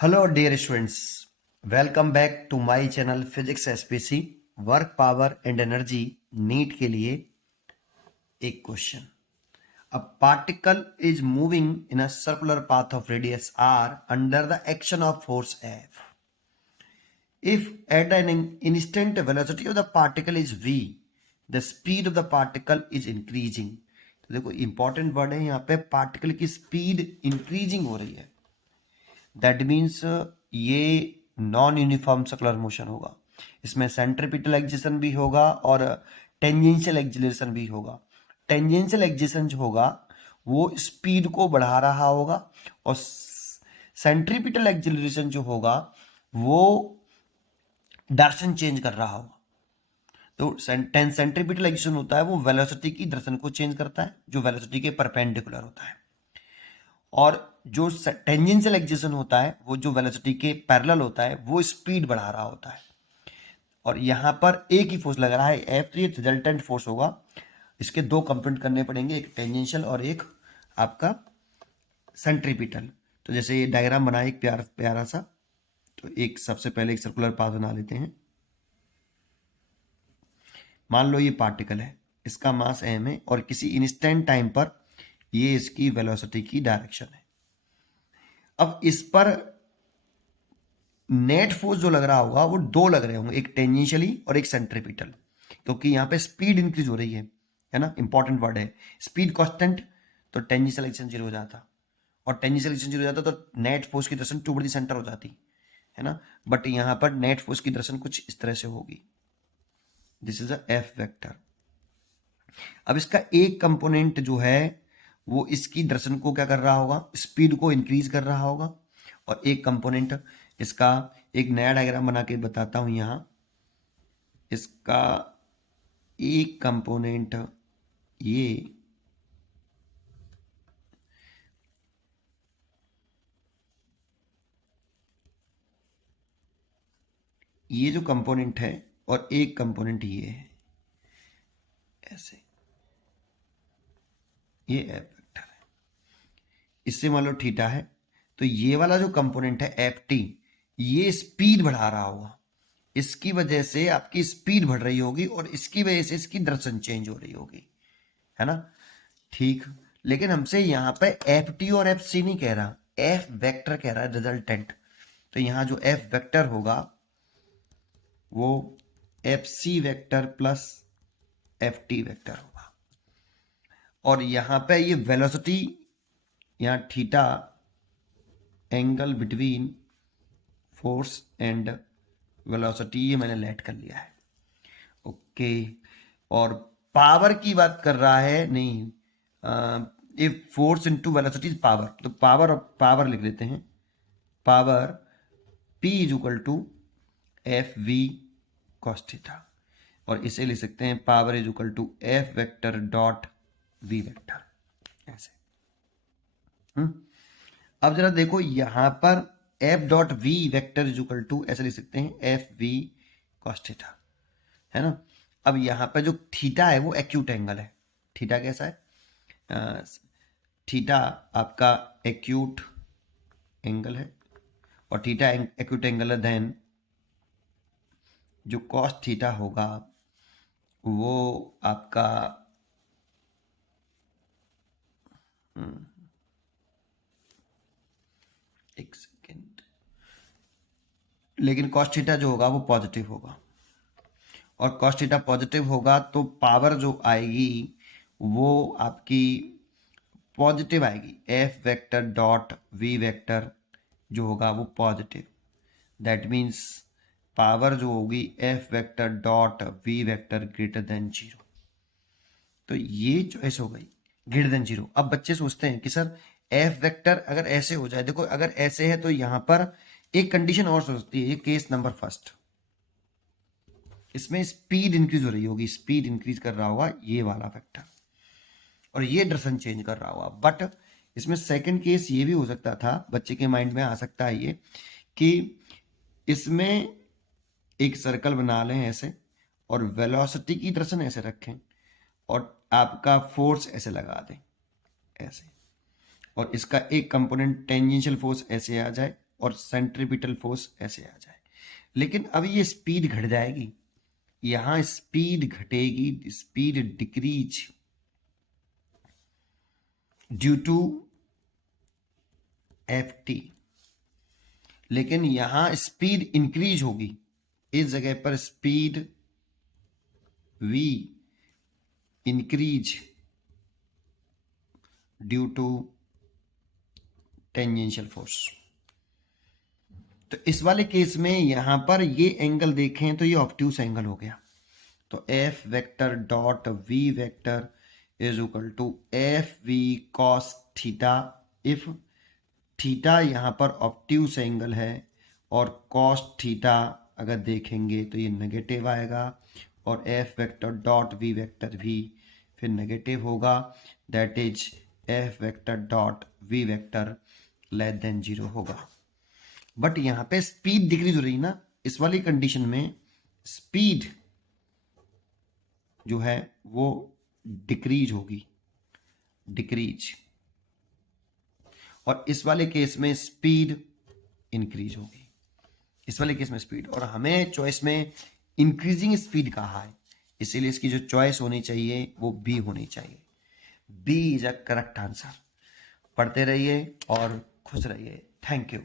Hello dear students, welcome back to my channel Physics SPC work power and energy NEET के लिए एक question. A particle is moving in a circular path of radius r under the action of force F. If at an instant velocity of the particle is v, the speed of the particle is increasing. तो देखो important word है यहाँ पे, particle की speed increasing हो रही है. That means ये नॉन यूनिफॉर्म सर्कुलर मोशन होगा. इसमें सेंट्रीपिटल एक्सिलेशन भी होगा और टेंजेंशियल एक्सिलेशन भी होगा. टेंजेंशियल एक्सिलेशन जो होगा वो स्पीड को बढ़ा रहा होगा और सेंट्रीपिटल एक्सिलरेशन जो होगा वो डायरेक्शन चेंज कर रहा होगा. तो सेंट्रीपिटल एक्सिलेशन होता है वो वेलोसिटी की डायरेक्शन को चेंज करता है जो वेलोसिटी के परपेंडिकुलर होता है, और जो टेंजेंशियल एक्सिलेशन होता है वो जो वेलोसिटी के पैरेलल होता है वो स्पीड बढ़ा रहा होता है. और यहाँ पर एक ही फोर्स लग रहा है एफ, तो ये रिजल्टेंट फोर्स होगा. इसके दो कंपोनेंट करने पड़ेंगे, एक टेंजेंशियल और एक आपका सेंट्रीपिटल. तो जैसे ये डायग्राम बनाए एक प्यारा सा, तो एक सबसे पहले एक सर्कुलर पाथ बना लेते हैं. मान लो ये पार्टिकल है, इसका मास m है और किसी इंस्टेंट टाइम पर ये इसकी वेलोसिटी की डायरेक्शन है. अब इस पर नेट फोर्स जो लग रहा होगा वो दो लग रहे होंगे, एक टेंजेंशियली और एक सेंट्रीपिटल, क्योंकि यहाँ पे स्पीड इंक्रीज हो रही है ना. इंपॉर्टेंट वर्ड है स्पीड कांस्टेंट, तो टेंजेंशियल एक्सिलेशन जीरो हो जाता, और टेंजेंशियल एक्सिलेशन जीरो हो जाता तो नेट फोर्स की डायरेक्शन टुवर्ड द सेंटर हो जाती है ना. बट यहाँ पर नेट फोर्स की डायरेक्शन कुछ इस तरह से होगी. This is a F vector. अब इसका एक कंपोनेंट जो है वो इसकी डायरेक्शन को क्या कर रहा होगा, स्पीड को इंक्रीज कर रहा होगा, और एक कंपोनेंट इसका, एक नया डायग्राम बना के बताता हूं यहां, इसका एक कंपोनेंट ये जो कंपोनेंट है और एक कंपोनेंट ये है ऐसे, ये एफ वेक्टर है. इससे मान लो थीटा है, तो ये वाला जो कंपोनेंट है एफ टी, ये स्पीड बढ़ा रहा होगा. इसकी वजह से आपकी स्पीड बढ़ रही होगी और इसकी वजह से इसकी डायरेक्शन चेंज हो रही होगी, है ना. ठीक, लेकिन हमसे यहाँ पे एफ टी और एफ सी नहीं कह रहा, एफ वेक्टर कह रहा है रिजल्टेंट. तो यहाँ जो एफ वेक्टर होगा वो F C vector plus F T vector होगा. और यहाँ पे ये वेलोसिटी, यहाँ theta angle between force and velocity, ये मैंने लेट कर लिया है. ओके, और पावर की बात कर रहा है नहीं, if force into velocity is power, तो पावर लिख देते हैं. Power P is equal to F V cos theta, और इसे लिख सकते हैं power is equal to F vector dot V vector, ऐसे. अब जरा देखो यहां पर F dot V vector is equal to ऐसे लिख सकते हैं एफ वी कॉस थीटा, है ना. अब यहां पर जो थीटा है वो एक्यूट एंगल है. थीटा कैसा है, थीटा आपका एक्यूट एंगल है, और थीटा एक्यूट एंगल है, देन जो कॉस थीटा होगा वो आपका एक सेकेंड, लेकिन कॉस थीटा जो होगा वो पॉजिटिव होगा, और कॉस थीटा पॉजिटिव होगा तो पावर जो आएगी वो आपकी पॉजिटिव आएगी. F vector dot V vector जो होगा वो पॉजिटिव. दैट मीन्स पावर जो होगी F vector dot V vector greater than zero. तो ये चॉइस हो गई ग्रेटर देन जीरो. अब बच्चे सोचते हैं कि सर एफ वेक्टर अगर ऐसे हो जाए, देखो अगर ऐसे है तो यहां पर एक कंडीशन और सोचती है, ये केस नंबर फर्स्ट, इसमें स्पीड इंक्रीज हो रही होगी, स्पीड इंक्रीज कर रहा होगा ये वाला वेक्टर, और ये डायरेक्शन चेंज कर रहा होगा. बट इसमें सेकंड केस ये भी हो सकता था, बच्चे के माइंड में आ सकता है ये, कि इसमें एक सर्कल बना लें ऐसे, और वेलोसिटी की डायरेक्शन ऐसे रखें, और आपका फोर्स ऐसे लगा दें ऐसे, और इसका एक कंपोनेंट टेंजेंशियल फोर्स ऐसे आ जाए और सेंट्रीपिटल फोर्स ऐसे आ जाए। लेकिन अब ये स्पीड घट जाएगी, यहां स्पीड घटेगी, speed decrease due to Ft, लेकिन यहां स्पीड इंक्रीज होगी, इस जगह पर speed v increase due to tangential force. तो इस वाले केस में यहां पर ये एंगल देखें तो ये ऑब्ट्यूस एंगल हो गया। तो F vector dot V vector is equal to F V cos theta. If theta यहां पर ऑब्ट्यूस एंगल है और कॉस थीटा अगर देखेंगे तो ये नेगेटिव आएगा, और F vector dot V vector भी फिर नेगेटिव होगा, that is F vector dot V vector less than 0 होगा। बट यहां पे स्पीड डिक्रीज हो रही ना, इस वाली कंडीशन में स्पीड जो है वो डिक्रीज होगी, डिक्रीज, और इस वाले केस में स्पीड इंक्रीज होगी, इस वाले केस में स्पीड। और हमें चॉइस में इंक्रीजिंग स्पीड कहा है, इसीलिए इसकी जो चॉइस होनी चाहिए वो बी होनी चाहिए। B is a correct answer. पढ़ते रहिए और खुश रहिए। Thank you.